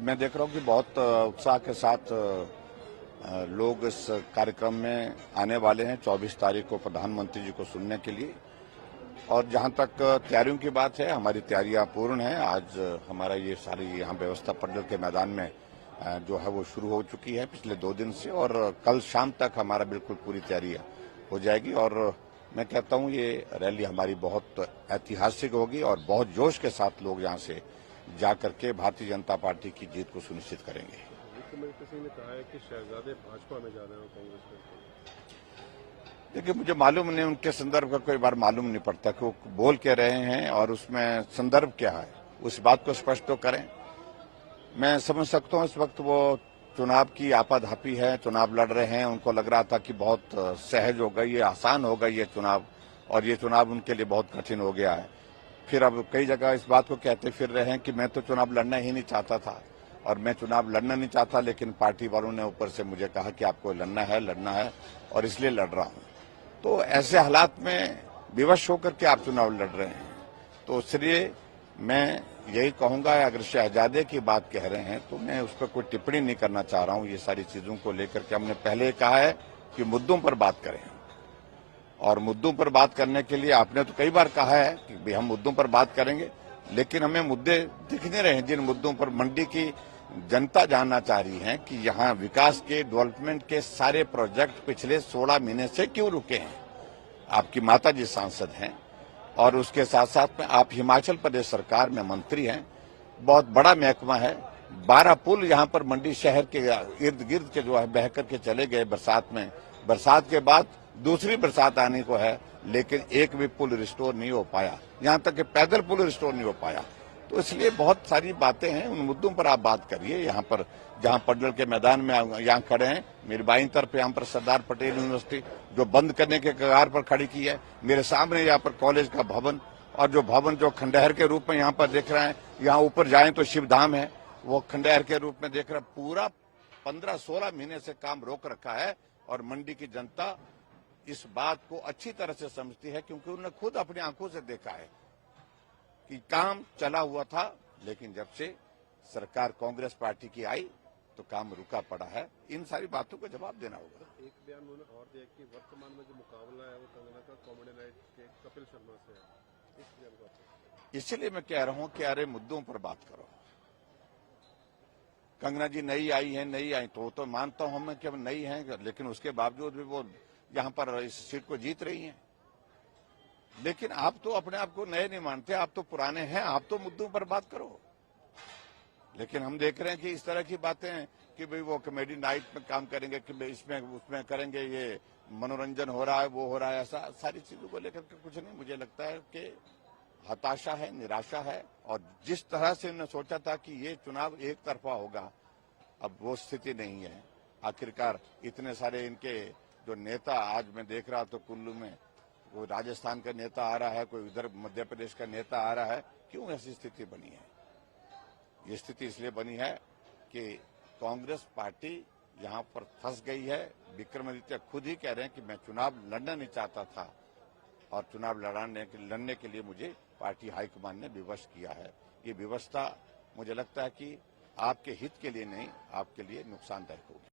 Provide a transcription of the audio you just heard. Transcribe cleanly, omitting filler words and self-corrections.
मैं देख रहा हूँ कि बहुत उत्साह के साथ लोग इस कार्यक्रम में आने वाले हैं 24 तारीख को प्रधानमंत्री जी को सुनने के लिए। और जहां तक तैयारियों की बात है, हमारी तैयारियां पूर्ण हैं। आज हमारा ये सारी यहाँ व्यवस्था पटल के मैदान में जो है वो शुरू हो चुकी है पिछले 2 दिन से, और कल शाम तक हमारा बिल्कुल पूरी तैयारी हो जाएगी। और मैं कहता हूँ ये रैली हमारी बहुत ऐतिहासिक होगी और बहुत जोश के साथ लोग यहाँ से जाकर के भारतीय जनता पार्टी की जीत को सुनिश्चित करेंगे। मुख्यमंत्री सिंह ने कहा है कि शहजादे भाजपा में जा रहे हैं कांग्रेस में। देखिए, मुझे मालूम नहीं, उनके संदर्भ का कोई बार मालूम नहीं पड़ता कि वो बोल के रहे हैं और उसमें संदर्भ क्या है, उस बात को स्पष्ट तो करें। मैं समझ सकता हूँ इस वक्त वो चुनाव की आपाधापी है, चुनाव लड़ रहे हैं, उनको लग रहा था कि बहुत सहज होगा, ये आसान होगा ये चुनाव, और ये चुनाव उनके लिए बहुत कठिन हो गया है। फिर अब कई जगह इस बात को कहते फिर रहे हैं कि मैं तो चुनाव लड़ना ही नहीं चाहता था, और मैं चुनाव लड़ना नहीं चाहता, लेकिन पार्टी वालों ने ऊपर से मुझे कहा कि आपको लड़ना है और इसलिए लड़ रहा हूं। तो ऐसे हालात में विवश होकर के आप चुनाव लड़ रहे हैं, तो इसलिए मैं यही कहूंगा, अगर शहजादे की बात कह रहे हैं तो मैं उस पर कोई टिप्पणी नहीं करना चाह रहा हूं। ये सारी चीजों को लेकर के हमने पहले कहा है कि मुद्दों पर बात करें, और मुद्दों पर बात करने के लिए आपने तो कई बार कहा है कि भाई हम मुद्दों पर बात करेंगे, लेकिन हमें मुद्दे दिख नहीं रहे हैं जिन मुद्दों पर मंडी की जनता जानना चाह रही है कि यहाँ विकास के, डेवलपमेंट के सारे प्रोजेक्ट पिछले 16 महीने से क्यों रुके हैं। आपकी माता जी सांसद हैं, और उसके साथ साथ में आप हिमाचल प्रदेश सरकार में मंत्री हैं, बहुत बड़ा महकमा है। 12 पुल यहाँ पर मंडी शहर के इर्द गिर्द के जो है बह करके चले गए बरसात में। बरसात के बाद दूसरी बरसात आने को है, लेकिन एक भी पुल रिस्टोर नहीं हो पाया, यहाँ तक कि पैदल पुल रिस्टोर नहीं हो पाया। तो इसलिए बहुत सारी बातें हैं, उन मुद्दों पर आप बात करिए। यहाँ पर जहाँ पटल के मैदान में यहाँ खड़े हैं, मेरी बाईं तरफ यहाँ पर सरदार पटेल यूनिवर्सिटी जो बंद करने के कगार पर खड़ी की है, मेरे सामने यहाँ पर कॉलेज का भवन, और जो भवन जो खंडहर के रूप में यहाँ पर देख रहे हैं, यहाँ ऊपर जाएं तो शिवधाम है, वो खंडहर के रूप में देख रहे हैं। पूरा 15-16 महीने से काम रोक रखा है, और मंडी की जनता इस बात को अच्छी तरह से समझती है, क्योंकि उन्होंने खुद अपनी आंखों से देखा है कि काम चला हुआ था, लेकिन जब से सरकार कांग्रेस पार्टी की आई तो काम रुका पड़ा है। इन सारी बातों को जवाब देना होगा। एक बयान उन्होंने और दिया कि वर्तमान में जो मुकाबला है वो कंगना का कॉमेडी नाइट के कपिल शर्मा से है। इसलिए मैं कह रहा हूं कि अरे मुद्दों पर बात करो। कंगना जी नई आई है, नई आई तो मानता हूं मैं कि अब नई है, लेकिन उसके बावजूद भी वो यहाँ पर इस सीट को जीत रही हैं। लेकिन आप तो अपने आप को नए नहीं मानते, आप तो पुराने हैं, आप तो मुद्दों पर बात करो। लेकिन हम देख रहे हैं कि इस तरह की बातें कि भाई वो कॉमेडी नाइट में काम करेंगे, कि भाई इसमें उसमें करेंगे, ये मनोरंजन हो रहा है, वो हो रहा है, ऐसा सारी चीजों को लेकर के कुछ नहीं। मुझे लगता है कि हताशा है, निराशा है, और जिस तरह से उन्होंने सोचा था कि ये चुनाव एक तरफा होगा, अब वो स्थिति नहीं है। आखिरकार इतने सारे इनके जो नेता, आज मैं देख रहा तो कुल्लू में कोई राजस्थान का नेता आ रहा है, कोई उधर मध्य प्रदेश का नेता आ रहा है, क्यों ऐसी स्थिति बनी है? ये स्थिति इसलिए बनी है कि कांग्रेस पार्टी यहाँ पर फंस गई है। विक्रमादित्य खुद ही कह रहे हैं कि मैं चुनाव लड़ना नहीं चाहता था, और चुनाव लड़ने के लिए मुझे पार्टी हाईकमान ने विवश किया है। ये व्यवस्था मुझे लगता है कि आपके हित के लिए नहीं, आपके लिए नुकसानदायक होगी।